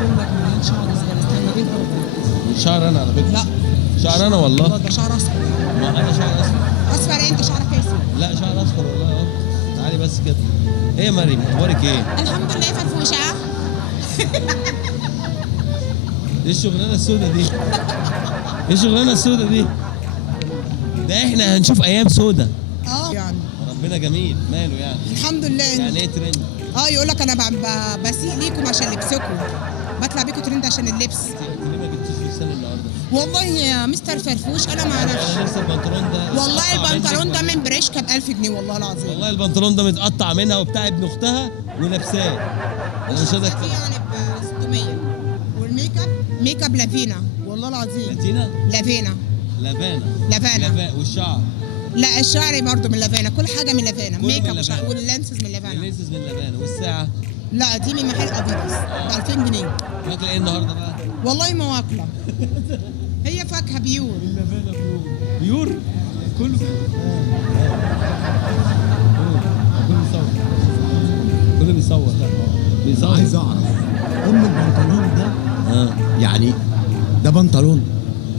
كلك مليان شعر صغير. استنى ايه برضه؟ شعر انا على فكره. لا شعر انا والله. ده شعر اصفر. ما انا شعر اصفر. اصفر ايه؟ انت شعرك اسود. لا شعر اصفر والله اهو. تعالي بس كده. ايه يا مريم اخبارك ايه؟ الحمد لله فرفوشه. ايه الشغلانه السوداء دي؟ ايه الشغلانه السوداء دي؟ ده احنا هنشوف ايام سوداء. يعني ربنا جميل ماله يعني. الحمد لله. يعني ايه ترند؟ يقول لك انا بسيء ليكم عشان لبسكم، بطلع بيكم ترند عشان اللبس. انت ليه ما جبتيش فستان النهارده؟ والله يا مستر فرفوش انا ما اعرفش. انا لسه البنطلون ده والله اتقطع البنطلون منك. ده من بريشكا ب 1000 جنيه والله العظيم. والله البنطلون ده متقطع منها وبتاع ابن اختها ولابساه. انا مش قادر فيه يعني ب 600. والميك اب ميك اب لافينا والله العظيم. لاتينا؟ لافينا. لافانا. والشعر؟ لا الشعر برضه من لافانا، كل حاجه من لافانا، كله ميك من اب وشعر لافانا. واللانسز من لافانا. اللينسز من لافانا. والساعه؟ لا دي من محل اديداس ب 2000 جنيه. واكله ايه النهارده بقى؟ والله ما واكله. هي فاكهه بيور. من لافانا بيور. كله كله بيصور. عايز اعرف ام البنطلون ده يعني ده بنطلون؟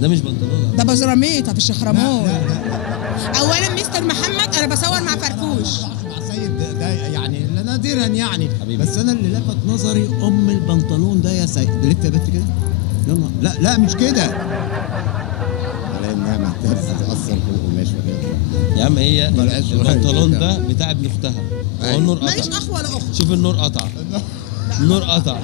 ده مش بنطلون. ده بزراميطه في الشخرمون. لا لا. اولا مستر محمد انا بصور مع فرفوش. مع سيد ده يعني نادرا يعني. حبيبي. بس انا اللي لفت نظري ام البنطلون ده يا سيد. لف يا بنت كده. يلا لا مش كده. على انها محتاجه تتاثر في القماش وكده. يا عم هي ملهاش البنطلون رأي. ده بتاع ابن اختها. هو أيوة. النور ماليش قطع. اخ ولا اخت. شوف النور قطع. النور قطع.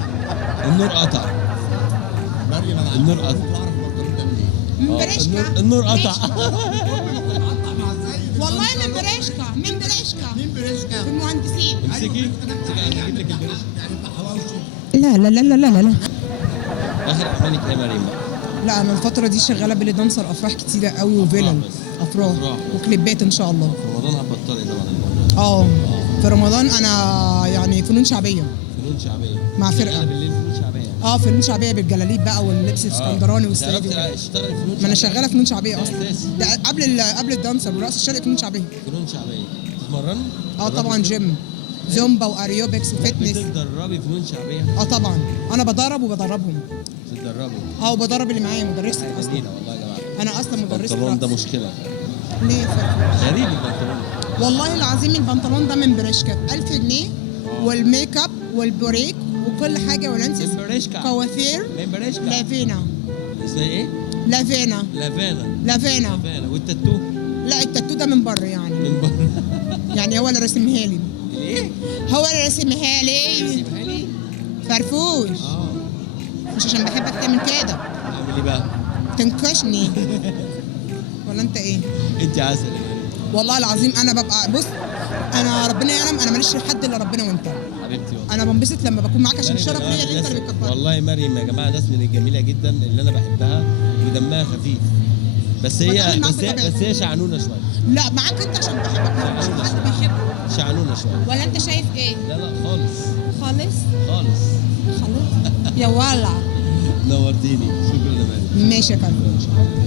مريم انا النور عارف قطع. البنطلون ده منين؟ من بريشكا. النور قطع. والله من بريشكا. مين بريشكا؟ في المهندسين. امسكي انا هجيب لك البريش. يعني بتاع حواوشي. لا لا لا لا لا لا. اخر اعمالك ايه يا مريم بقى؟ لا انا الفتره دي شغاله بيلي دانسر افراح كتيره قوي وفيلل. افراح أفراح. وكليبات ان شاء الله. في رمضان هتبطلي طبعا الموضوع. اه في رمضان انا يعني فنون شعبيه فنون شعبيه. مع فرقة. شغالة بالليل فنون شعبيه. فنون شعبيه بالجلاليب بقى واللبس الاسكندراني والصعيدي. تعرفي تشتغلي فنون شعبيه؟ ما انا شغاله فنون شعبيه اصلا. أساسي. ده قبل الدانسر والرقص الشرقي فنون شعبيه. فنون شعبيه. تتمرني؟ طبعا جيم زومبا واريوبكس وفتنس. بتتدربي فنون شعبيه؟ طبعا انا بدرب وبدربهم. بتتدربي؟ وبدرب اللي معايا مدرسه اصلا. جميله والله يا جماعه. انا اصلا مدرسه البنطلون ده رقص. مشكله. ليه فرق؟ غريب البنطلون. والله العظيم البنطلون ده من بريشكا ب 1000 جنيه والميك اب والبوريك وكل حاجه ولانسز من بريشكا. كوافير من بريشكا. لافينا. اسمها ايه؟ لافينا. لافانا. والتاتو؟ لا التاتو ده من بره يعني. من بره. يعني هو اللي راسمها لي. ايه؟ هو اللي راسمها لي. سيبها لي. فرفوش. مش عشان بحبك تعمل كده اعمل ايه بقى؟ تنكشني. ولا انت ايه؟ انت عسل يا مريم. والله العظيم انا ببقى بص، انا ربنا يعلم انا ماليش لحد الا ربنا وانت. حبيبتي والله. انا بنبسط لما بكون معاك عشان مريم الشرف ليا اللي انت اللي بتكبرني. والله مريم يا جماعه ناس من الجميله جدا اللي انا بحبها ودمها خفيف. بس بتعامل هي معاك بس هي بطبيعتي. بس هي شعنونه شويه. لا معاك انت عشان بحبك مش حد بيحبك. شعنونه شويه. ولا انت شايف ايه؟ لا خالص. خالص خالص. خالص يا ولع. نورتيني. شكرا يا مريم. ماشي يا فندم.